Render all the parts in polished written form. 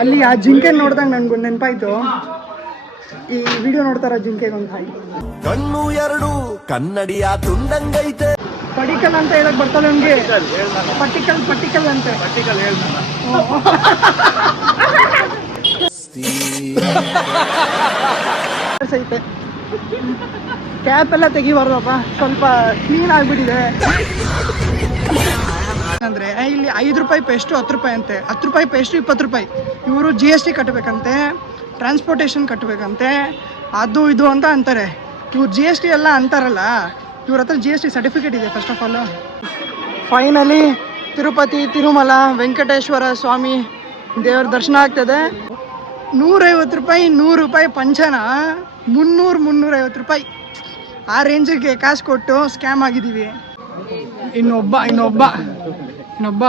ಅಲ್ಲಿ ಆ ಜಿಂಕೆ ನೋಡಿದಾಗ ನನ್ಗೊಂದು ನೆನಪಾಯ್ತು, ಈ ವಿಡಿಯೋ ನೋಡ್ತಾರ ಜಿಂಕೆಗೊಂದು ಹಾಯ್. ಕಣ್ಣು ಎರಡು ಕನ್ನಡಿಯ ತುಂಡಂಗೈತೆ. ಪಟಿಕಲ್ ಅಂತ ಹೇಳಕ್ ಬರ್ತಲ್ಲ ನಮ್ಗೆ. ಪಟಿಕಲ್ ಅಂತೆ. ಐತೆ ಕ್ಯಾಪ್ ಎಲ್ಲ ತೆಗಿಬಾರ್ದಪ್ಪ, ಸ್ವಲ್ಪ ಕ್ಲೀನ್ ಆಗ್ಬಿಟ್ಟಿದೆ. ಅಂದ್ರೆ ಇಲ್ಲಿ 5 ರೂಪಾಯಿ ಪೇಸ್ಟು 10 ರೂಪಾಯಿ ಅಂತೆ, 10 ರೂಪಾಯಿ ಪೇಸ್ಟು 20 ರೂಪಾಯಿ. ಇವರು GST ಕಟ್ಟಬೇಕಂತೆ, ಟ್ರಾನ್ಸ್ಪೋರ್ಟೇಷನ್ ಕಟ್ಟಬೇಕಂತೆ, ಅದು ಇದು ಅಂತ ಅಂತಾರೆ. ಇವ್ರು GST ಎಲ್ಲ ಅಂತಾರಲ್ಲ, ಇವ್ರ ಹತ್ರ GST ಸರ್ಟಿಫಿಕೇಟ್ ಇದೆ first of all. Finally Tirupati Tirumala Venkateshwara Swami ದೇವರ ದರ್ಶನ ಆಗ್ತದೆ. 150 ರೂಪಾಯಿ 100 ರೂಪಾಯಿ ಪಂಚನ 350 ರೂಪಾಯಿ. ಆ ರೇಂಜಿಗೆ ಕಾಸು ಕೊಟ್ಟು ಸ್ಕ್ಯಾಮ್ ಆಗಿದ್ದೀವಿ. ಇನ್ನೊಬ್ಬ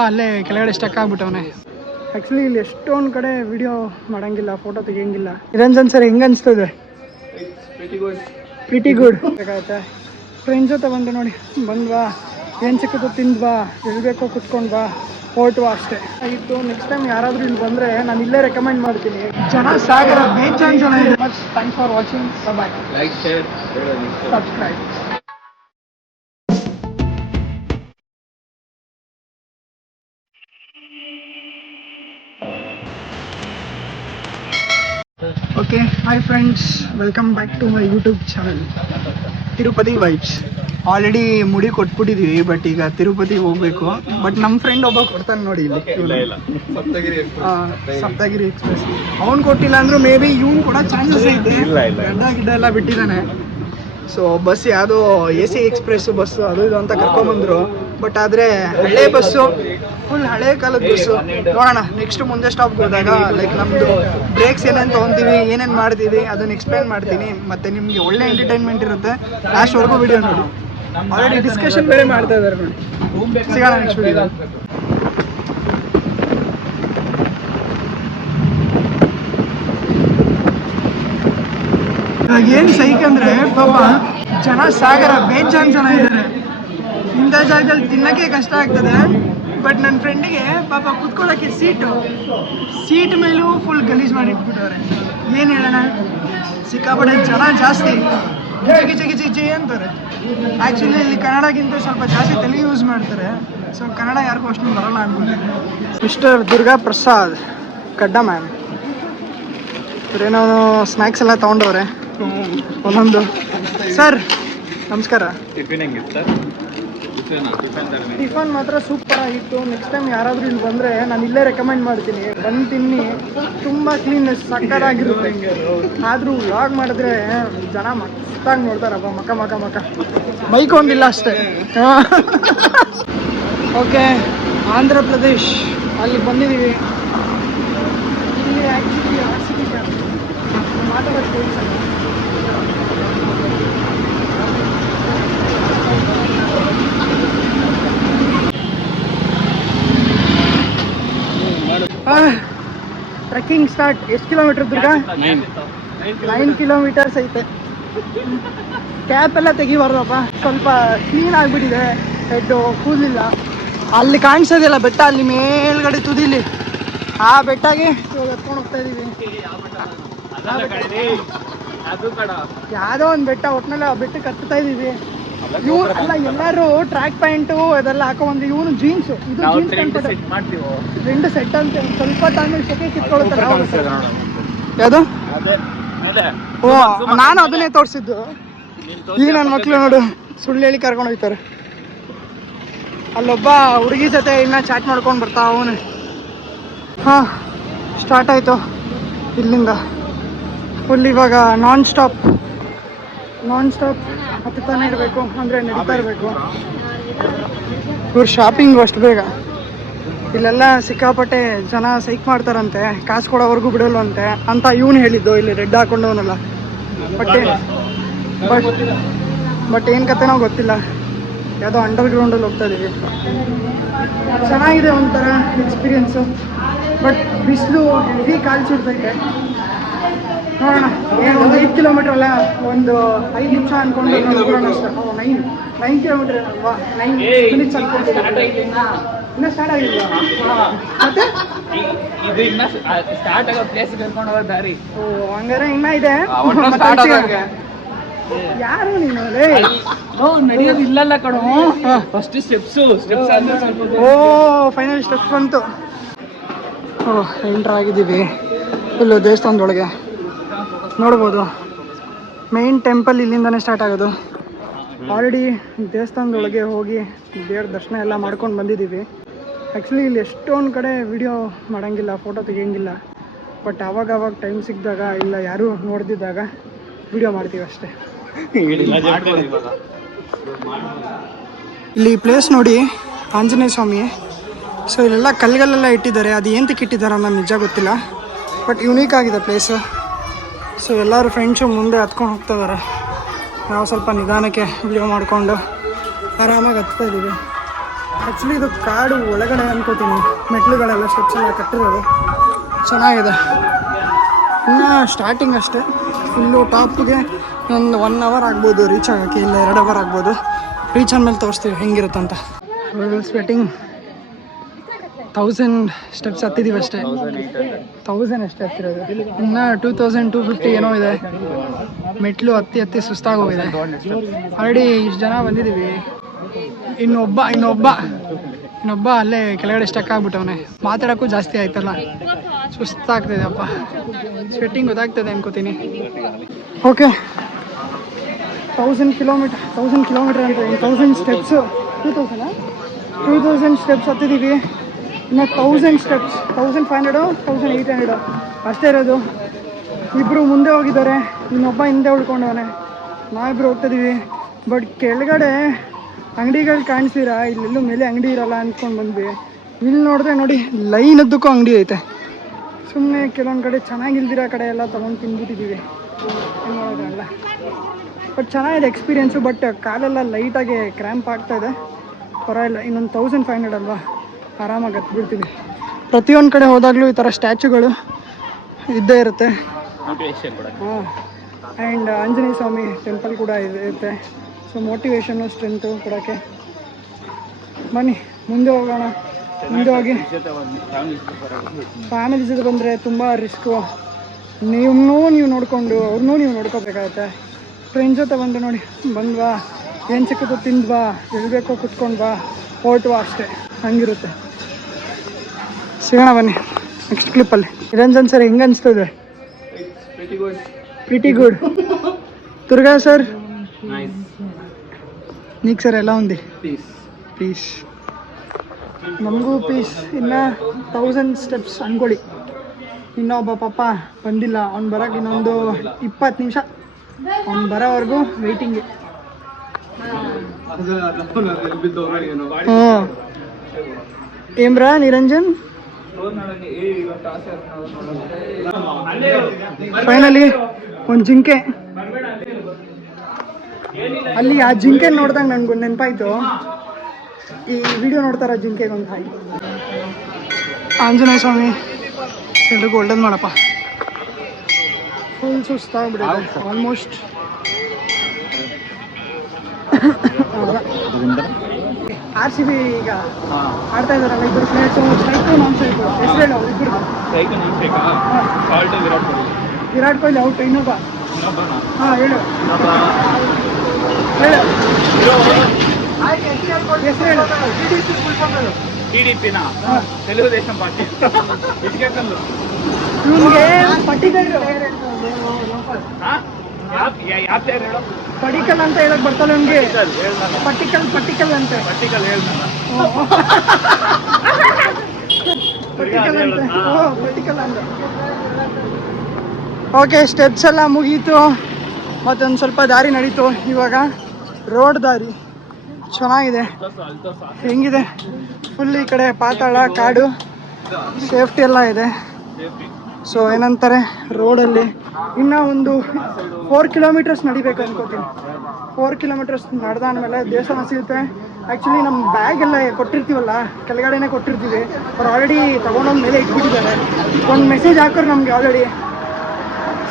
ಅಲ್ಲೇ ಕೆಳಗಡೆ ಸ್ಟಕ್ ಆಗ್ಬಿಟ್ಟವನೆ. ಆ್ಯಕ್ಚುಲಿ ಇಲ್ಲಿ ಎಷ್ಟೊಂದು ಕಡೆ ವಿಡಿಯೋ ಮಾಡೋಂಗಿಲ್ಲ, ಫೋಟೋ ತೆಗಿಯೋಂಗಿಲ್ಲ. ನಿರಂಜನ್ ಸರ್ ಹೆಂಗೆ ಅನಿಸ್ತದೆ? ಪ್ರಿಟಿ ಗುಡ್ ಬೇಕಾಗುತ್ತೆ. ಫ್ರೆಂಡ್ಸ್ ಜೊತೆ ಬಂದೆ ನೋಡಿ, ಬಂದ್ವಾ, ಏನು ಸಿಕ್ಕಿತು ತಿಂದ್ವಾ, ಎಲ್ಬೇಕೋ ಕುತ್ಕೊಂಡ್ವಾ, ಹೊರಟುವಾ ಅಷ್ಟೇ ಆಯಿತು. ನೆಕ್ಸ್ಟ್ ಟೈಮ್ ಯಾರಾದರೂ ಇಲ್ಲಿ ಬಂದರೆ ನಾನು ಇಲ್ಲೇ ರೆಕಮೆಂಡ್ ಮಾಡ್ತೀನಿ. ಜನ ಸಾಗರ ಬೇಜಾನ್ ಜನ ಇದೆ. Thanks for watching. Bye. Like, share, subscribe. Okay, hi friends, welcome back to my YouTube channel Tirupati vibes. Already ಮುಡಿ ಕೊಟ್ಬಿಟ್ಟಿದ್ದೀವಿ, ಬಟ್ ಈಗ ತಿರುಪತಿಗೆ ಹೋಗ್ಬೇಕು. ಬಟ್ ನಮ್ಮ ಫ್ರೆಂಡ್ ಒಬ್ಬ ಕೊಡ್ತಾನೆ ನೋಡಿ ಇಲ್ಲಿ, ಸಪ್ತಗಿರಿ ಎಕ್ಸ್ಪ್ರೆಸ್. ಅವ್ನು ಕೊಟ್ಟಿಲ್ಲ ಅಂದ್ರೂ ಮೇ ಬಿ ಇವ್ನು ಕೂಡ ಚಾನ್ಸಸ್ ಐತೆ. ಗಿಡ್ಡ ಎಲ್ಲ ಬಿಟ್ಟಿದ್ದಾನೆ. ಸೊ ಬಸ್ ಯಾವುದೋ AC ಎಕ್ಸ್ಪ್ರೆಸ್ಸು ಬಸ್ಸು ಅದು ಇದು ಅಂತ ಕರ್ಕೊಂಬಂದರು. ಬಟ್ ಆದರೆ ಹಳೆ ಬಸ್ಸು, ಫುಲ್ ಹಳೆ ಕಾಲದ ಬಸ್ಸು. ನೋಡೋಣ ನೆಕ್ಸ್ಟ್ ಮುಂದೆ ಸ್ಟಾಪ್ಗೆ ಹೋದಾಗ ಲೈಕ್ ನಮ್ಮದು ಬ್ರೇಕ್ಸ್ ಏನೇನು ತೊಗೊತೀವಿ, ಏನೇನು ಮಾಡ್ತೀವಿ ಅದನ್ನು ಎಕ್ಸ್ಪ್ಲೇನ್ ಮಾಡ್ತೀನಿ. ಮತ್ತು ನಿಮಗೆ ಒಳ್ಳೆ ಎಂಟರ್ಟೈನ್ಮೆಂಟ್ ಇರುತ್ತೆ. ಲಾಸ್ಟ್ವರೆಗೂ ವಿಡಿಯೋ ನೋಡಿ. ಆಲ್ರೆಡಿ ಡಿಸ್ಕಷನ್ ಬೇರೆ ಮಾಡ್ತಾ ಇದ್ದಾರೆ ನೋಡಿ. ಸಿಗೋಣ ನೆಕ್ಸ್ಟ್ ವಿಡಿಯೋ. ಏನು ಸೈಕ್ ಅಂದರೆ ಪಾಪ ಜನ ಸಾಗರ ಬೇಜಾನ್ ಜನ ಇದ್ದಾರೆ. ಇಂಥ ಜಾಗದಲ್ಲಿ ತಿನ್ನೋಕ್ಕೆ ಕಷ್ಟ ಆಗ್ತದೆ. ಬಟ್ ನನ್ನ ಫ್ರೆಂಡಿಗೆ ಪಾಪ ಕುತ್ಕೊಳ್ಳೋಕ್ಕೆ ಸೀಟ್ ಮೇಲೂ ಫುಲ್ ಗಲೀಜು ಮಾಡಿ ಇಟ್ಬಿಟ್ಟವ್ರೆ. ಏನು ಹೇಳೋಣ, ಸಿಕ್ಕಾಪಟ್ಟೆ ಜನ ಜಾಸ್ತಿ, ಗಿಜಿ ಅಂತಾರೆ. ಆ್ಯಕ್ಚುಲಿ ಇಲ್ಲಿ ಕನ್ನಡಕ್ಕಿಂತ ಸ್ವಲ್ಪ ಜಾಸ್ತಿ ತೆಲುಗು ಯೂಸ್ ಮಾಡ್ತಾರೆ. ಸೊ ಕನ್ನಡ ಯಾರಿಗೂ ಅಷ್ಟು ಬರೋಲ್ಲ ಅನ್ಕೊಳ್ತೀನಿ. ಮಿಸ್ಟರ್ ದುರ್ಗಾ ಪ್ರಸಾದ್ ಕಡ್ಡ ಮ್ಯಾಮ್ ಏನೋ ಸ್ನ್ಯಾಕ್ಸ್ ಎಲ್ಲ ತೊಗೊಂಡವ್ರೆ ಒಂದೊಂದು. ಸರ್ ನಮಸ್ಕಾರ. ಟಿಫನ್ ಮಾತ್ರ ಸೂಪರ್ ಆಗಿತ್ತು. ನೆಕ್ಸ್ಟ್ ಟೈಮ್ ಯಾರಾದರೂ ಇಲ್ಲಿ ಬಂದರೆ ನಾನು ಇಲ್ಲೇ ರೆಕಮೆಂಡ್ ಮಾಡ್ತೀನಿ, ಬಂದು ತಿನ್ನಿ. ತುಂಬ ಕ್ಲೀನ್ನೆಸ್ ಸಕ್ಕತ್ತಾಗಿರುತ್ತೆ. ಆದರೂ ವ್ಲಾಗ್ ಮಾಡಿದ್ರೆ ಜನ ಮಸ್ತಾಗಿ ನೋಡ್ತಾರಪ್ಪ, ಮಕ ಮೈಕ್ ಒಂದಿಲ್ಲ ಅಷ್ಟೇ. ಓಕೆ, ಆಂಧ್ರ ಪ್ರದೇಶ್ ಅಲ್ಲಿ ಬಂದಿದ್ದೀವಿ. ಇಲ್ಲಿ ಆ್ಯಕ್ಚುಲಿ RCB ಕ್ಯಾಬ್ ಮಾತಾಡೋದು ಟ್ರೆಕ್ಕಿಂಗ್ ಸ್ಟಾರ್ಟ್. ಎಷ್ಟು ಕಿಲೋಮೀಟರ್ ದುರ್ಗ? 9 ಕಿಲೋಮೀಟರ್ಸ್ ಐತೆ. ಕ್ಯಾಪ್ ಎಲ್ಲ ತೆಗಿಬಾರ್ದಪ್ಪ, ಸ್ವಲ್ಪ ಕ್ಲೀನ್ ಆಗಿಬಿಟ್ಟಿದೆ. ಹೆಡ್ಡು ಕೂದಲಿಲ್ಲ. ಅಲ್ಲಿ ಕಾಣಿಸೋದಿಲ್ಲ ಬೆಟ್ಟ, ಅಲ್ಲಿ ಮೇಲ್ಗಡೆ ತುದಿಲಿ ಆ ಬೆಟ್ಟಗೆ ಎತ್ಕೊಂಡು ಹೋಗ್ತಾ ಇದ್ದೀವಿ. ಯಾವುದೋ ಒಂದು ಬೆಟ್ಟ, ಒಟ್ಟಿನಲ್ಲಿ ಆ ಬೆಟ್ಟಕ್ಕೆ ಹತ್ತಾ ಇದ್ದೀವಿ. ಇವ್ರು ಅಲ್ಲ, ಎಲ್ಲರೂ ಟ್ರ್ಯಾಕ್ ಪ್ಯಾಂಟು ಅದೆಲ್ಲ ಹಾಕೊಂಡ್ಬಂದು, ಇವನು ಜೀನ್ಸು. ಇದು ಜೀನ್ಸ್ ಕಂಫರ್ಟ್ 2 ಸೆಟ್ ಅಂತ. ಸ್ವಲ್ಪ ತಾನು ಸೆಕೆ ಕಿತ್ಕೊಳ್ತಾರೆ. ಯಾವುದು? ಓ, ನಾನು ಅದನ್ನೇ ತೋರಿಸಿದ್ದು. ಈಗ ನನ್ನ ಮಕ್ಳು ನೋಡು ಸುಳ್ಳು ಹೇಳಿ ಕರ್ಕೊಂಡು ಹೋಗ್ತಾರೆ. ಅಲ್ಲೊಬ್ಬ ಹುಡುಗಿ ಜೊತೆ ಇನ್ನೂ ಚಾಟ್ ಮಾಡ್ಕೊಂಡು ಬರ್ತಾ ಅವನು. ಹಾಂ, ಸ್ಟಾರ್ಟ್ ಆಯಿತು ಇಲ್ಲಿಂದ ಫುಲ್. ಇವಾಗ ನಾನ್ ಸ್ಟಾಪ್ ಹತ್ತುತ್ತಾನೆ ಇರಬೇಕು, ಅಂದರೆ ನಡೀತಾ ಇರಬೇಕು. ಇವ್ರು ಶಾಪಿಂಗು ಅಷ್ಟು ಬೇಗ. ಇಲ್ಲೆಲ್ಲ ಸಿಕ್ಕಾಪಟ್ಟೆ ಜನ ಸೈಕ್ ಮಾಡ್ತಾರಂತೆ, ಕಾಸು ಕೊಡೋವರೆಗೂ ಬಿಡಲ್ವಂತೆ ಅಂತ ಇವನು ಹೇಳಿದ್ದು. ಇಲ್ಲಿ ರೆಡ್ ಹಾಕೊಂಡವನಲ್ಲ. ಬಟ್ ಏನು ಕತೆನೋ ಗೊತ್ತಿಲ್ಲ. ಯಾವುದೋ ಅಂಡರ್ಗ್ರೌಂಡಲ್ಲಿ ಹೋಗ್ತಾ ಇದ್ದೀವಿ. ಚೆನ್ನಾಗಿದೆ ಒಂಥರ ಎಕ್ಸ್ಪೀರಿಯೆನ್ಸು. ಬಟ್ ಬಿಸಿಲು ಹೆವಿ ಕಾಲು ಸುಡ್ತೈತೆ. ನೋಡೋಣ, ಏನು ಒಂದು 5 ಕಿಲೋಮೀಟ್ರ್ ಅಲ್ಲ, ಒಂದು 5 ನಿಮಿಷ ಅಂದ್ಕೊಂಡು ನೋಡೋಣ ಅಷ್ಟೇ. 9 ಕಿಲೋಮೀಟ್ರ್ ಅಲ್ವಾ, 9 ಮಿನಿಟ್ಸ್ ಅನ್ಕೊಂಡು ಇನ್ನೂ ಸ್ಟಾರ್ಟ್ ಆಗಿಲ್ಲ. ಮತ್ತೆ ಇದು ಇನ್ನ ಸ್ಟಾರ್ಟ್ ಆಗೋ ಪ್ಲೇಸ್ ಕರ್ಕೊಂಡು ಹೋಗೋ ದಾರಿ. ಓ ಹಂಗಾರೆ ಇನ್ನ ಇದೆ. ಸ್ಟಾರ್ಟ್ ಆಗೋಕೆ ಯಾರು ನೀನು ಲೇ? ನಡೆಯೋದು ಇಲ್ಲಲ್ಲ ಕಣೋ, ಫಸ್ಟ್ ಸ್ಟೆಪ್ಸ್ ಆದ್ಮೇಲೆ ಸ್ವಲ್ಪ ಓ ಫೈನಲ್ ಸ್ಟೆಪ್ ಬಂತು. ಓ ಎಂಟ್ರ್ ಆಗಿದ್ದೀವಿ ಫುಲ್ಲು ದೇವಸ್ಥಾನದೊಳಗೆ. ನೋಡ್ಬೋದು ಮೇನ್ ಟೆಂಪಲ್ ಇಲ್ಲಿಂದನೇ ಸ್ಟಾರ್ಟ್ ಆಗೋದು. ಆಲ್ರೆಡಿ ದೇವಸ್ಥಾನದೊಳಗೆ ಹೋಗಿ ದೇವ್ರ ದರ್ಶನ ಎಲ್ಲ ಮಾಡ್ಕೊಂಡು ಬಂದಿದ್ದೀವಿ. ಆ್ಯಕ್ಚುಲಿ ಇಲ್ಲಿ ಎಷ್ಟೊಂದು ಕಡೆ ವಿಡಿಯೋ ಮಾಡೋಂಗಿಲ್ಲ, ಫೋಟೋ ತೆಗಿಯೋಂಗಿಲ್ಲ. ಬಟ್ ಅವಾಗ ಟೈಮ್ ಸಿಕ್ಕಿದಾಗ ಇಲ್ಲ ಯಾರೂ ನೋಡ್ದಿದ್ದಾಗ ವಿಡಿಯೋ ಮಾಡ್ತೀವಿ ಅಷ್ಟೇ. ಇಲ್ಲಿ ಪ್ಲೇಸ್ ನೋಡಿ, ಆಂಜನೇಯ ಸ್ವಾಮಿ. ಸೊ ಇಲ್ಲೆಲ್ಲ ಕಲ್ಗಲ್ಲೆಲ್ಲ ಇಟ್ಟಿದ್ದಾರೆ. ಅದು ಏನಕ್ಕೆ ಇಟ್ಟಿದ್ದಾರೆ ಅನ್ನೋದು ನಿಜ ಗೊತ್ತಿಲ್ಲ, ಬಟ್ ಯುನೀಕ್ ಆಗಿದೆ ಪ್ಲೇಸು. ಸೊ ಎಲ್ಲರೂ ಫ್ರೆಂಡ್ಸು ಮುಂದೆ ಹತ್ಕೊಂಡು ಹೋಗ್ತಾ ಇದ್ದಾರೆ. ನಾವು ಸ್ವಲ್ಪ ನಿಧಾನಕ್ಕೆ ವಿಡಿಯೋ ಮಾಡಿಕೊಂಡು ಆರಾಮಾಗಿ ಹತ್ತಾ ಇದ್ದೀವಿ. ಆ್ಯಕ್ಚುಲಿ ಇದು ಕಾಡು ಒಳಗಡೆ ಅನ್ಕೋತೀನಿ. ಮೆಟ್ಲುಗಳೆಲ್ಲ ಸ್ಟೆಪ್ಸ್ ಎಲ್ಲ ಕಟ್ಟಿರೋದು ಚೆನ್ನಾಗಿದೆ. ಇನ್ನು ಸ್ಟಾರ್ಟಿಂಗ್ ಅಷ್ಟೇ. ಫುಲ್ಲು ಟಾಪ್ಗೆ ಒಂದು 1 ಅವರ್ ಆಗ್ಬೋದು ರೀಚ್ ಆಗೋಕ್ಕೆ, ಇಲ್ಲ 2 ಅವರ್ ಆಗ್ಬೋದು. ರೀಚ್ ಆದಮೇಲೆ ತೋರಿಸ್ತೀವಿ ಹೆಂಗಿರುತ್ತಂತ. ಸ್ವೆಟಿಂಗ್ 1000 ಸ್ಟೆಪ್ಸ್ ಹತ್ತಿದ್ದೀವಿ ಅಷ್ಟೇ. 1000 ಅಷ್ಟೇ ಹತ್ತಿರೋದು. ಇನ್ನು 2250 ಏನೋ ಇದೆ. ಮೆಟ್ಲು ಹತ್ತಿ ಸುಸ್ತಾಗೋಗಿದೆ. ಆಲ್ರೆಡಿ ಇಷ್ಟು ಜನ ಬಂದಿದ್ದೀವಿ. ಇನ್ನೊಬ್ಬ ಅಲ್ಲೇ ಕೆಳಗಡೆ ಸ್ಟಕ್ ಆಗ್ಬಿಟ್ಟವನೆ. ಮಾತಾಡೋಕ್ಕೂ ಜಾಸ್ತಿ ಆಯ್ತಲ್ಲ, ಸುಸ್ತಾಗ್ತಿದೆ ಅಪ್ಪ. ಸ್ವೆಟ್ಟಿಂಗ್ ಗೊತ್ತಾಗ್ತದೆ ಅನ್ಕೋತೀನಿ. ಓಕೆ 1000 ಕಿಲೋಮೀಟರ್ ಅಂತ 1000 ಸ್ಟೆಪ್ಸು 2000 ಸ್ಟೆಪ್ಸ್ ಹತ್ತಿದ್ದೀವಿ. ಇನ್ನು 1000 ಸ್ಟೆಪ್ಸ್ 1500 1800 ಅಷ್ಟೇ ಇರೋದು. ಇಬ್ಬರು ಮುಂದೆ ಹೋಗಿದ್ದಾರೆ, ಇನ್ನೊಬ್ಬ ಹಿಂದೆ ಉಳ್ಕೊಂಡವನೆ. ನಾವಿಬ್ಬರು ಹೋಗ್ತಿದ್ದೀವಿ. ಬಟ್ ಕೆಳಗಡೆ ಅಂಗಡಿಗಳು ಕಾಣಿಸ್ತೀರಾ? ಇಲ್ಲೆಲ್ಲೂ ಮೇಲೆ ಅಂಗಡಿ ಇರಲ್ಲ ಅಂದ್ಕೊಂಡು ಬಂದ್ವಿ. ಇಲ್ಲಿ ನೋಡಿದ್ರೆ ನೋಡಿ ಲೈನದ್ದಕ್ಕೂ ಅಂಗಡಿ ಐತೆ. ಸುಮ್ಮನೆ ಕೆಲವೊಂದು ಕಡೆ ಚೆನ್ನಾಗಿಲ್ದಿರೋ ಕಡೆ ಎಲ್ಲ ತೊಗೊಂಡು ತಿಂದ್ಬಿಟ್ಟಿದ್ದೀವಿ. ಏನು ಮಾಡೋದಲ್ಲ. ಬಟ್ ಚೆನ್ನಾಗಿದೆ ಎಕ್ಸ್ಪೀರಿಯೆನ್ಸು. ಬಟ್ ಕಾಲೆಲ್ಲ ಲೈಟಾಗಿ ಕ್ರ್ಯಾಂಪ್ ಆಗ್ತಾಯಿದೆ. ಪರವಾಗಿಲ್ಲ. ಇನ್ನೊಂದು 1500 ಅಲ್ವಾ, ಆರಾಮಾಗಿ ಹತ್ಬಿಡ್ತೀವಿ. ಪ್ರತಿಯೊಂದು ಕಡೆ ಹೋದಾಗಲೂ ಈ ಥರ ಸ್ಟ್ಯಾಚುಗಳು ಇದ್ದೇ ಇರುತ್ತೆ. ಹಾಂ, ಆ್ಯಂಡ್ ಆಂಜನೇಯ ಸ್ವಾಮಿ ಟೆಂಪಲ್ ಕೂಡ ಇರುತ್ತೆ. ಸೊ ಮೋಟಿವೇಶನ್ನು ಸ್ಟ್ರೆಂತು ಕೊಡೋಕ್ಕೆ. ಬನ್ನಿ ಮುಂದೆ ಹೋಗೋಣ. ಮುಂದೆ ಹೋಗಿ ಫ್ಯಾಮಿಲಿ ಜೊತೆ ಬಂದರೆ ತುಂಬ ರಿಸ್ಕು. ನೀವು ನೋಡಿಕೊಂಡು ಅವ್ರನ್ನೂ ನೀವು ನೋಡ್ಕೋಬೇಕಾಗತ್ತೆ. ಫ್ರೆಂಡ್ಸ್ ಜೊತೆ ಬಂದು ನೋಡಿ, ಬಂದ್ವಾ ಏನು ಸಿಕ್ಕಿತು ತಿಂದ್ವಾ, ಎಲ್ಬೇಕೋ ಕುತ್ಕೊಂಡ್ವಾ ಹೊರಟುವಾ ಅಷ್ಟೇ, ಹಂಗಿರುತ್ತೆ. ಸಿಗೋಣ ಬನ್ನಿ ನೆಕ್ಸ್ಟ್ ಕ್ಲಿಪ್ಪಲ್ಲಿ. ನಿರಂಜನ್ ಸರ್ ಹೆಂಗೆ ಅನಿಸ್ತದೆ? Pretty good. ದುರ್ಗಾ ಸರ್ నీకు ಸರ್ ఎలా ఉంది? ಪೀಸ್. ನಮಗೂ ಪೀಸ್. ಇನ್ನು 1000 ಸ್ಟೆಪ್ಸ್ ಅನ್ಕೊಳ್ಳಿ. ಇನ್ನೊಬ್ಬ ಪಾಪ ಬಂದಿಲ್ಲ. ಅವ್ನು ಬರೋಕ್ಕೆ ಇನ್ನೊಂದು 20 ನಿಮಿಷ. ಅವ್ನು ಬರೋವರೆಗೂ ವೆಯ್ಟಿಂಗ್. ಹ್ಞೂ ಏಮ್ರಾ ನಿರಂಜನ್? ಫೈನಲಿ ಒಂದು ಜಿಂಕೆ. ಅಲ್ಲಿ ಆ ಜಿಂಕೆ ನೋಡಿದಾಗ ನನಗೊಂದು ನೆನಪಾಯ್ತು. ಈ ವಿಡಿಯೋ ನೋಡ್ತಾರ ಜಿಂಕೆಗೆ ಒಂದು ಹಾಯ್. ಆಂಜನೇಯ ಸ್ವಾಮಿ ಎಲ್ರಿಗೂ ಒಳ್ಳೇದು ಮಾಡಪ್ಪ. Full ಸುಸ್ತಾಗ್ಬಿಟ್ಟಿದೆ almost. RCB ಈಗ ಆಡ್ತಾ ಇದಾರಲ್ಲ ಇಬ್ಬರು ಪ್ಲೇಯರ್ಸು, ಸ್ಟ್ರೈಕು ನಾನ್ ಸ್ಟ್ರೈಕು. ಹೆಸರು ಹೇಳು ಇಬ್ಬರು. ವಿರಾಟ್ ಕೊಹ್ಲಿ ಔಟ್. ಇನ್ನೊಬ್ಬ ಹಾಂ ಹೇಳು ಹೆಸರು ಹೇಳು. TDP Telugu Desam party. ಇವನಿಗೆ ಪಟ್ಟಿಕಲ್ ಪಡಿಕಲ್ ಅಂತ ಹೇಳಕ್ ಬರ್ತಲ್ಲ ಇವನಿಗೆ. ಪಟ್ಟಿಕಲ್ ಅಂತೆ. ಪಟ್ಟಿಕಲ್ ಅಂತ. ಓಕೆ, ಸ್ಟೆಪ್ಸ್ ಎಲ್ಲ ಮುಗೀತು. ಮತ್ತೊಂದು ಸ್ವಲ್ಪ ದಾರಿ ನಡೀತು. ಇವಾಗ ರೋಡ್ ದಾರಿ ಚೆನ್ನಾಗಿದೆ. ಹೆಂಗಿದೆ? ಫುಲ್ ಈ ಕಡೆ ಪಾತಾಳ ಕಾಡು, ಸೇಫ್ಟಿ ಎಲ್ಲ ಇದೆ. ಸೊ ಏನಂತಾರೆ, ರೋಡಲ್ಲಿ ಇನ್ನೂ ಒಂದು 4 ಕಿಲೋಮೀಟರ್ಸ್ ನಡಿಬೇಕು ಅನ್ಕೋತೀನಿ. 4 ಕಿಲೋಮೀಟರ್ಸ್ ನಡೆದಾದ್ಮೇಲೆ ದೇವಸ್ಥಾನ ಸಿಗುತ್ತೆ. ಆ್ಯಕ್ಚುಲಿ ನಮ್ಮ ಬ್ಯಾಗ್ ಎಲ್ಲ ಕೊಟ್ಟಿರ್ತೀವಲ್ಲ, ಕೆಳಗಡೆನೇ ಕೊಟ್ಟಿರ್ತೀವಿ. ಅವ್ರು ಆಲ್ರೆಡಿ ತೊಗೊಂಡೋಗಿ ಮೇಲೆ ಇಟ್ಬಿಟ್ಟಿದ್ದಾರೆ. ಒಂದು ಮೆಸೇಜ್ ಹಾಕೋರು ನಮಗೆ ಆಲ್ರೆಡಿ.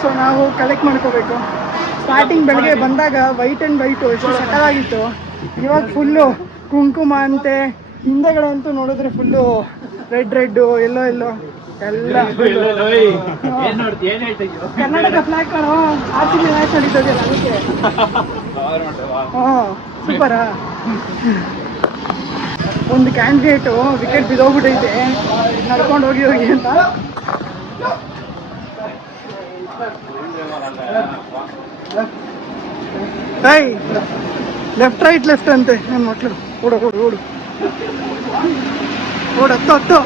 ಸೊ ನಾವು ಕಲೆಕ್ಟ್ ಮಾಡ್ಕೋಬೇಕು. ಸ್ಟಾರ್ಟಿಂಗ್ ಬೆಳಗ್ಗೆ ಬಂದಾಗ ವೈಟ್ ಆ್ಯಂಡ್ ವೈಟು ಎಷ್ಟು ಸಕ್ಕತ್ತಾಗಿತ್ತು. ಇವಾಗ ಫುಲ್ಲು ಕುಂಕುಮ ಅಂತೆ, ಹಿಂದೆಗಡೆ ಅಂತೂ ನೋಡಿದ್ರೆ ಫುಲ್ಲು ರೆಡ್ ಎಲ್ಲೋ ಎಲ್ಲ ಏನ್ ನೋಡ್ತಿ ಏನ್ ಹೇಳ್ತಿದ್ಯೋ ಕರ್ನಾಟಕ ಫ್ಲಾಗ್ ಕಾಣೋ RCB ಮ್ಯಾಚ್ ನಡೀತದಲ್ಲ ಅದಕ್ಕೆ. ಹಾಂ ಸೂಪರಾ. ಒಂದು ಕ್ಯಾಂಡಿಡೇಟು ವಿಕೆಟ್ ಬಿದ್ದೋಗ್ಬಿಟ್ಟೈತೆ ನಡ್ಕೊಂಡು ಹೋಗಿ ಅಂತ. ಏಯ್ ಲೆಫ್ಟ್ ಅಂತೆ ನನ್ನ ಮಕ್ಕಳು. ಓಡು ಹತ್ತು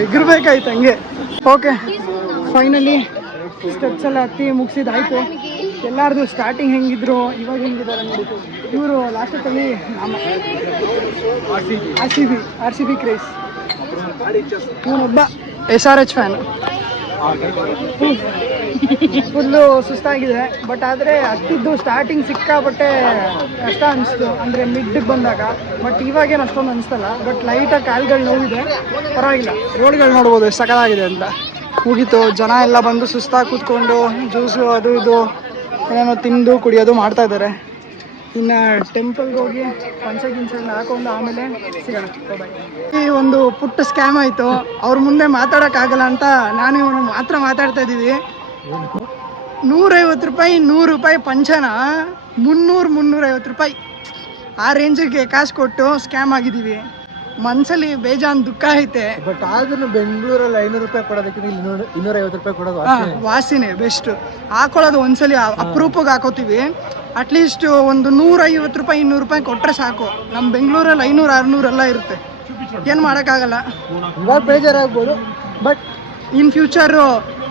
ಎಗರ್ಬೇಕಾಯ್ತು ಹಂಗೆ. ಓಕೆ ಫೈನಲಿ ಸ್ಟೆಪ್ಸ್ ಎಲ್ಲ ಹತ್ತಿ ಮುಗಿಸಿದಾಯ್ತು. ಎಲ್ಲಾರ್ದು ಸ್ಟಾರ್ಟಿಂಗ್ ಹೆಂಗಿದ್ರು ಇವಾಗ ಹೆಂಗಿದ್ದಾರೆ ನೋಡಿತು. ಇವರು ಲಾಸ್ಟಲ್ಲಿ RCB ಕ್ರೇಸ್. ಇವನೊಬ್ಬ SRH ಫ್ಯಾನ್. ಫುಲ್ಲು ಸುಸ್ತಾಗಿದೆ. ಬಟ್ ಆದರೆ ಹತ್ತಿದ್ದು ಸ್ಟಾರ್ಟಿಂಗ್ ಸಿಕ್ಕಾಬಟ್ಟೆ ಕಷ್ಟ ಅನಿಸ್ತು, ಅಂದರೆ ಮಿಡ್ಗೆ ಬಂದಾಗ. ಬಟ್ ಇವಾಗೇನು ಅಷ್ಟೊಂದು ಅನಿಸ್ತಲ್ಲ. ಬಟ್ ಲೈಟಾಗಿ ಕಾಲ್ಗಳು ನೋವಿದೆ, ಪರವಾಗಿಲ್ಲ. ರೋಡ್ಗಳು ನೋಡ್ಬೋದು ಎಷ್ಟು ಸಕಲಾಗಿದೆ ಅಂತ. ಮುಗೀತು, ಜನ ಎಲ್ಲ ಬಂದು ಸುಸ್ತಾಗಿ ಕೂತ್ಕೊಂಡು ಜ್ಯೂಸು ಅದು ಇದು ಏನೇನೋ ತಿಂದು ಕುಡಿಯೋದು ಮಾಡ್ತಾ ಇದ್ದಾರೆ. ಇನ್ನು ಟೆಂಪಲ್ಗೆ ಹೋಗಿ ಪಂಚಗಿಂಚಗಳನ್ನ ಹಾಕೊಂಡು ಆಮೇಲೆ ಸಿಗೋಣ. ಈ ಒಂದು ಪುಟ್ಟ ಸ್ಕ್ಯಾಮ್ ಆಯಿತು. ಅವ್ರ ಮುಂದೆ ಮಾತಾಡೋಕ್ಕಾಗಲ್ಲ ಅಂತ ನಾನು ಇವನು ಮಾತ್ರ ಮಾತಾಡ್ತಾ ಇದ್ದೀವಿ. 150 ರೂಪಾಯಿ 100 ರೂಪಾಯಿ ಪಂಚನ 350 ರೂಪಾಯಿ ಆ ರೇಂಜಿಗೆ ಕಾಸು ಕೊಟ್ಟು ಸ್ಕ್ಯಾಮ್ ಆಗಿದ್ದೀವಿ. ಮನ್ಸಲ್ಲಿ ಬೇಜಾನ್ ದುಃಖ ಐತೆ. ಬಟ್ ಆದ್ರೂ ಬೆಂಗಳೂರಲ್ಲಿ 500 ರೂಪಾಯಿ ಕೊಡೋದಕ್ಕಿಂತ 250 ರೂಪಾಯಿ ಕೊಡೋದು ವಾಸಿನೇ ಬೆಸ್ಟ್. ಹಾಕೊಳ್ಳೋದು ಒಂದ್ಸಲಿ ಅಪರೂಪಕ್ಕೆ ಹಾಕೋತೀವಿ. ಅಟ್ಲೀಸ್ಟ್ ಒಂದು 150 ರೂಪಾಯಿ 200 ರೂಪಾಯಿ ಕೊಟ್ಟರೆ ಸಾಕು. ನಮ್ಮ ಬೆಂಗಳೂರಲ್ಲಿ 500 600 ಎಲ್ಲ ಇರುತ್ತೆ. ಏನು ಮಾಡೋಕ್ಕಾಗಲ್ಲ. ಇವಾಗ ಬೇಜಾರಾಗ್ಬೋದು. ಬಟ್ ಇನ್ ಫ್ಯೂಚರು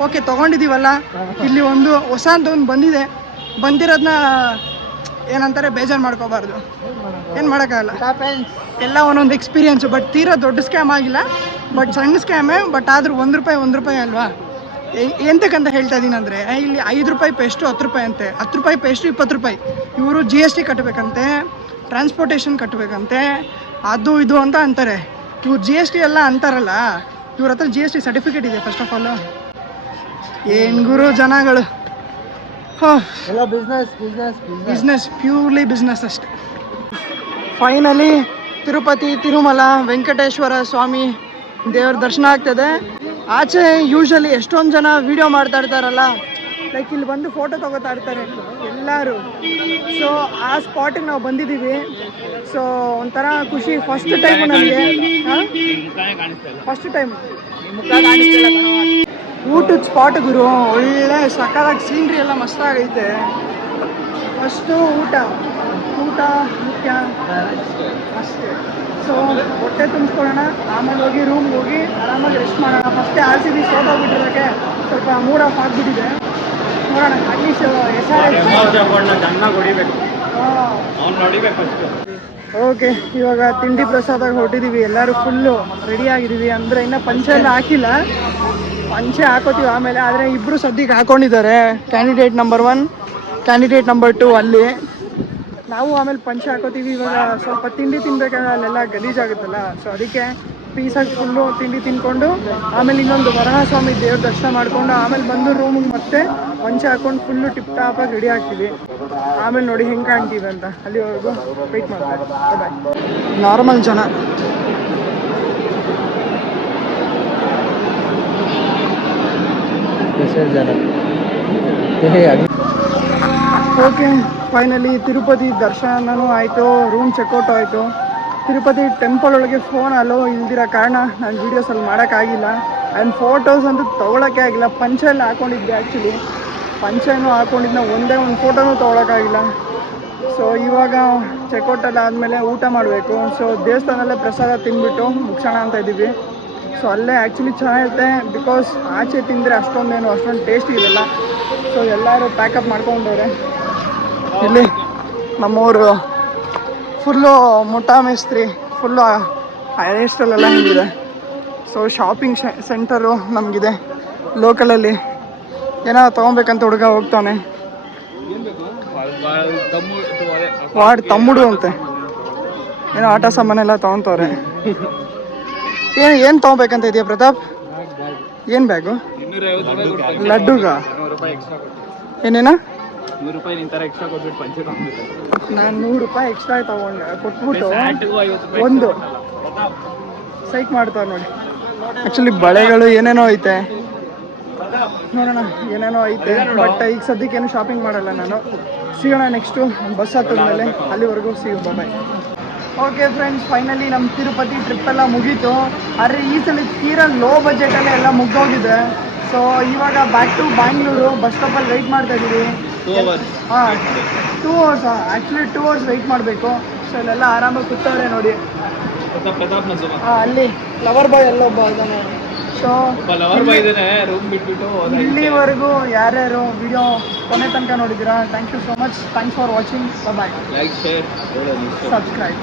ಓಕೆ ತೊಗೊಂಡಿದ್ದೀವಲ್ಲ, ಇಲ್ಲಿ ಒಂದು ಹೊಸದೊಂದು ಬಂದಿರೋದನ್ನ ಏನಂತಾರೆ ಬೇಜಾರು ಮಾಡ್ಕೋಬಾರ್ದು. ಏನು ಮಾಡೋಕ್ಕಾಗಲ್ಲ, ಎಲ್ಲ ಒಂದೊಂದು ಎಕ್ಸ್ಪೀರಿಯನ್ಸು. ಬಟ್ ತೀರಾ ದೊಡ್ಡ ಸ್ಕ್ಯಾಮ್ ಆಗಿಲ್ಲ, ಬಟ್ ಸಣ್ಣ ಸ್ಕ್ಯಾಮೇ. ಬಟ್ ಆದರೂ 1 ರೂಪಾಯಿ ಅಲ್ವಾ. ಎಂತಕ್ಕಂತ ಹೇಳ್ತಾ ಇದ್ದೀನಿ ಅಂದರೆ, ಇಲ್ಲಿ 5 ರೂಪಾಯಿ ಪೇಸ್ಟು 10 ರೂಪಾಯಿ ಅಂತೆ. 10 ರೂಪಾಯಿ ಪೇಸ್ಟು 20 ರೂಪಾಯಿ. ಇವರು GST ಕಟ್ಟಬೇಕಂತೆ, ಟ್ರಾನ್ಸ್ಪೋರ್ಟೇಷನ್ ಕಟ್ಟಬೇಕಂತೆ, ಅದು ಇದು ಅಂತ ಅಂತಾರೆ. ಇವ್ರು GST ಎಲ್ಲ ಅಂತಾರಲ್ಲ, ಇವ್ರ ಹತ್ರ GST ಸರ್ಟಿಫಿಕೇಟ್ ಇದೆ ಫಸ್ಟ್ ಆಫ್ ಆಲ್. ಏನು ಗುರು ಜನಗಳು. ಎಲ್ಲ ಬಿಸ್ನೆಸ್ ಪ್ಯೂರ್ಲಿ ಬಿಸ್ನೆಸ್ ಅಷ್ಟೆ. ಫೈನಲಿ ತಿರುಪತಿ ತಿರುಮಲ ವೆಂಕಟೇಶ್ವರ ಸ್ವಾಮಿ ದೇವ್ರ ದರ್ಶನ ಆಗ್ತದೆ. ಆಚೆ ಯೂಶ್ವಲಿ ಎಷ್ಟೊಂದು ಜನ ವೀಡಿಯೋ ಮಾಡ್ತಾ ಇರ್ತಾರಲ್ಲ, ಲೈಕ್ ಇಲ್ಲಿ ಬಂದು ಫೋಟೋ ತಗೋತಾ ಇರ್ತಾರೆ ಎಲ್ಲರೂ. ಸೊ ಆ ಸ್ಪಾಟಿಗೆ ನಾವು ಬಂದಿದ್ದೀವಿ. ಸೊ ಒಂಥರ ಖುಷಿ. ಫಸ್ಟ್ ಟೈಮ್ ನನಗೆ, ಫಸ್ಟ್ ಟೈಮ್ ಊಟದ ಸ್ಪಾಟ್ ಗುರು. ಒಳ್ಳೆ ಸಕ್ಕತ್ತಾಗಿ ಸೀನ್ರಿ ಎಲ್ಲ ಮಸ್ತಾಗೈತೆ. ಫಸ್ಟು ಊಟ ಮುಖ್ಯ ಅಷ್ಟೇ. ಸೊ ಹೊಟ್ಟೆ ತುಂಬಿಸ್ಕೊಳ್ಳೋಣ, ಆಮೇಲೆ ಹೋಗಿ ರೂಮ್ಗೆ ಹೋಗಿ ಆರಾಮಾಗಿ ರೆಸ್ಟ್ ಮಾಡೋಣ. ಫಸ್ಟೇ RCB ಸೋತೋಗ್ಬಿಟ್ಟಿರೋಕ್ಕೆ ಸ್ವಲ್ಪ ಮೂಡ್ ಆಫ್ ಆಗಿಬಿಟ್ಟಿದೆ. ನೋಡೋಣ, ಅಟ್ಲೀಸ್ಟ್ ಓಕೆ. ಇವಾಗ ತಿಂಡಿ ಪ್ರಸಾದಾಗ ಹೊರಟಿದ್ದೀವಿ. ಎಲ್ಲರೂ ಫುಲ್ಲು ರೆಡಿ ಆಗಿದ್ದೀವಿ. ಅಂದರೆ ಇನ್ನೂ ಪಂಚೆ ಎಲ್ಲ ಹಾಕಿಲ್ಲ, ಪಂಚೆ ಹಾಕೋತೀವಿ ಆಮೇಲೆ. ಆದರೆ ಇಬ್ಬರು ಸದ್ಯಕ್ಕೆ ಹಾಕ್ಕೊಂಡಿದ್ದಾರೆ. ಕ್ಯಾಂಡಿಡೇಟ್ ನಂಬರ್ 1, ಕ್ಯಾಂಡಿಡೇಟ್ ನಂಬರ್ 2 ಅಲ್ಲಿ. ನಾವು ಆಮೇಲೆ ಪಂಚೆ ಹಾಕೋತೀವಿ. ಇವಾಗ ಸ್ವಲ್ಪ ತಿಂಡಿ ತಿನ್ಬೇಕಾದ್ರೆ ಅಲ್ಲೆಲ್ಲ ಗಲೀಜಾಗುತ್ತಲ್ಲ, ಸೊ ಅದಕ್ಕೆ ಪೀಸಾಗಿ ಫುಲ್ಲು ತಿಂಡಿ ತಿನ್ಕೊಂಡು ಆಮೇಲೆ ಇನ್ನೊಂದು ವರಹಸ್ವಾಮಿ ದೇವ್ರ ದರ್ಶನ ಮಾಡಿಕೊಂಡು ಆಮೇಲೆ ಬಂದು ರೂಮಿಗೆ ಮತ್ತೆ ಪಂಚೆ ಹಾಕ್ಕೊಂಡು ಫುಲ್ಲು ಟಿಪ್ ಟಾಪಾಗಿ ರೆಡಿ ಆಗ್ತೀವಿ. ಆಮೇಲೆ ನೋಡಿ ಹೆಂಗೆ ಕಾಣ್ತೀವಿ ಅಂತ. ಅಲ್ಲಿವರೆಗೂ ವೆಯ್ಟ್ ಮಾಡ್ತಾರೆ. ಬಾಯ್. ನಾರ್ಮಲ್ ಜನ ಓಕೆ. ಫೈನಲಿ ತಿರುಪತಿ ದರ್ಶನನೂ ಆಯಿತು, ರೂಮ್ ಚೆಕ್ಔಟ್ ಆಯಿತು. ತಿರುಪತಿ ಟೆಂಪಲ್ ಒಳಗೆ ಫೋನ್ ಅಲೋ ಇಲ್ದಿರೋ ಕಾರಣ ನಾನು ವೀಡಿಯೋಸಲ್ಲಿ ಮಾಡೋಕ್ಕಾಗಿಲ್ಲ. ಆ್ಯಂಡ್ ಫೋಟೋಸ್ ಅಂತೂ ತೊಗೊಳಕ್ಕೆ ಆಗಿಲ್ಲ. ಪಂಚೆ ಎಲ್ಲ ಹಾಕ್ಕೊಂಡಿದ್ದೆ. ಆ್ಯಕ್ಚುಲಿ ಪಂಚೆನೂ ಹಾಕ್ಕೊಂಡಿದ್ದ, ಒಂದೇ ಒಂದು ಫೋಟೋನೂ ತೊಗೊಳಕ್ಕಾಗಿಲ್ಲ. ಸೊ ಇವಾಗ ಚೆಕ್ಔಟ್ ಎಲ್ಲ ಆದಮೇಲೆ ಊಟ ಮಾಡಬೇಕು. ಸೊ ದೇವಸ್ಥಾನದಲ್ಲೇ ಪ್ರಸಾದ ತಿಂದ್ಬಿಟ್ಟು ಮುಗಿಸೋಣ ಅಂತ ಇದ್ದೀವಿ. ಸೊ ಅಲ್ಲೇ ಆ್ಯಕ್ಚುಲಿ ಚೆನ್ನಾಗಿರುತ್ತೆ. ಬಿಕಾಸ್ ಆಚೆ ತಿಂದರೆ ಅಷ್ಟೊಂದು ಟೇಸ್ಟ್ ಇರಲ್ಲ. ಸೊ ಎಲ್ಲರೂ ಪ್ಯಾಕಪ್ ಮಾಡ್ಕೊಂಡವ್ರೆ. ಇಲ್ಲಿ ನಮ್ಮವರು ಫುಲ್ಲು ಮುಠಾ ಮೇಸ್ತ್ರಿ, ಫುಲ್ಲು ಹೇರ್ಸ್ಟೈಲೆಲ್ಲ ಹಿಂಗಿದೆ. ಸೊ ಶಾಪಿಂಗ್ ಸೆಂಟರು ನಮಗಿದೆ ಲೋಕಲಲ್ಲಿ. ಏನೋ ತೊಗೊಬೇಕಂತ ಹುಡುಗ ಹೋಗ್ತಾನೆ. ತಮ್ಮುಡು ಅಂತೆ ಏನೋ ಆಟ ಸಾಮಾನೆಲ್ಲ ತೊಗೊತವ್ರೆ. ಏನು ತೊಗೊಬೇಕಂತ ಇದೆಯಾ ಪ್ರತಾಪ್? ಏನು ಬ್ಯಾಗು? ಲಡ್ಡುಗ ಏನೇನ 100 ರೂಪಾಯಿ ನಿನ್ ತರ ಎಕ್ಸ್ಟ್ರಾ ಕೊಟ್ಬಿಟ್ಟು ಪಂಚೆ ತಗೊಂಡ್ಬಿಟ್ಟು ನಾನು 100 ರೂಪಾಯಿ ಎಕ್ಸ್ಟ್ರಾ ತಗೊಂಡೆ ಕೊಟ್ಬಿಟ್ಟು ಸ್ಯಾಟ್ಗೂ 50 ರೂಪಾಯಿ ಒಂದು ಸೈಕ್ ಮಾಡ್ತಾವ ನೋಡಿ. ಆ್ಯಕ್ಚುಲಿ ಬಳೆಗಳು ಏನೇನೋ ಐತೆ ನೋಡೋಣ, ಏನೇನೋ ಐತೆ. ಬಟ್ ಈಗ ಸದ್ಯಕ್ಕೆ ಏನು ಶಾಪಿಂಗ್ ಮಾಡಲ್ಲ ನಾನು. ಸಿಗೋಣ ನೆಕ್ಸ್ಟು ಬಸ್ ಹತ್ತದ್ಮೇಲೆ, ಅಲ್ಲಿವರೆಗೂ ಸಿಗೋಣ, ಬಾಯ್. ಓಕೆ ಫ್ರೆಂಡ್ಸ್, ಫೈನಲಿ ನಮ್ಮ ತಿರುಪತಿ ಟ್ರಿಪ್ ಎಲ್ಲ ಮುಗೀತು. ಆದರೆ ಈ ಸಲ ತೀರಾ ಲೋ ಬಜೆಟಲ್ಲೇ ಎಲ್ಲ ಮುಗ್ದೋಗಿದೆ. ಸೊ ಇವಾಗ ಬ್ಯಾಕ್ ಟು ಬ್ಯಾಂಗ್ಳೂರು ಬಸ್ ಸ್ಟಾಪಲ್ಲಿ ವೆಯ್ಟ್ ಮಾಡ್ತಾ ಇದ್ದೀವಿ. 2 hours. ಹಾಂ 2 hours, ಆ್ಯಕ್ಚುಲಿ 2 hours ವೆಯ್ಟ್ ಮಾಡಬೇಕು. ಸೊ ಇಲ್ಲೆಲ್ಲ ಆರಾಮಾಗಿ ಕೂತವ್ರೆ ನೋಡಿ. ಪ್ರತಾಪ್ ನಜಮ ಅಲ್ಲಿ ಲವರ್ ಬಾಯ್ ಎಲ್ಲೊಬ್ಬ ಇದ್ದಾನೆ. ಸೊ ಲವರ್ ಬಾಯ್ ಇದ್ದಾನೆ, ರೂಮ್ ಬಿಟ್ಬಿಟ್ಟು ಇಲ್ಲಿವರೆಗೂ ಯಾರ್ಯಾರು ವಿಡಿಯೋ ಕೊನೆ ತನಕ ನೋಡಿದ್ದೀರಾ, thank you so much. Thanks for watching. Bye. Like, share, subscribe.